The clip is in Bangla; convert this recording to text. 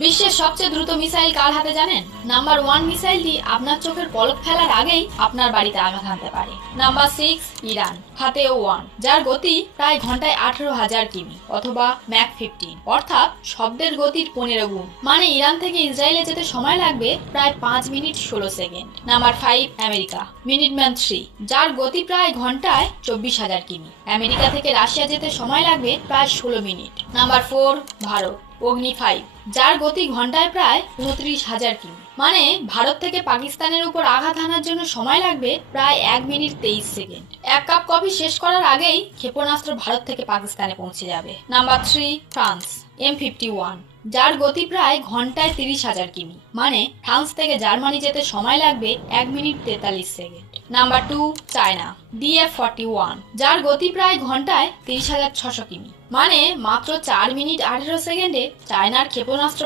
বিশ্বের সবচেয়ে দ্রুত মিসাইল কার হাতে জানেন? নাম্বার 1 মিসাইলটি আপনার চোখের পলক ফেলার আগেই আপনার বাড়িতে আঘাত হানতে পারে। নাম্বার 6 ইরান, হাতেও 1, যার গতি প্রায় ঘন্টায় 18,000 কিমি অথবা ম্যাক 15, অর্থাৎ শব্দের গতির 15 গুণ। মানে ইরান থেকে ইসরায়েলে যেতে সময় লাগবে প্রায় 5 minute 16 second. Number 5 America, Minuteman 3, যার গতি প্রায় ঘন্টায় 24,000 কিমি। আমেরিকা থেকে রাশিয়া যেতে সময় লাগবে প্রায় 16 মিনিট। নাম্বার 4 ভারত, অগ্নি 5, যার গতি ঘন্টায় প্রায় 29,000 কিমি। মানে ভারত থেকে পাকিস্তানের উপর আঘাত হানার জন্য সময় লাগবে প্রায় 1 মিনিট 23 সেকেন্ড। 1 কাপ কফি শেষ করার আগেই ক্ষেপণাস্ত্র ভারত থেকে পাকিস্তানে পৌঁছে যাবে। নাম্বার 3 ফ্রান্স, M51, যার গতি প্রায় ঘন্টায় 30,000 কিমি। মানে ফ্রান্স থেকে জার্মানি যেতে সময় লাগবে 1 minute 43 second. Number 2 China, DF-41, যার গতি প্রায় ঘন্টায় 30,600 কিমি। মানে মাত্র 4 মিনিট 18 সেকেন্ডে চায়নার ক্ষেপণাস্ত্র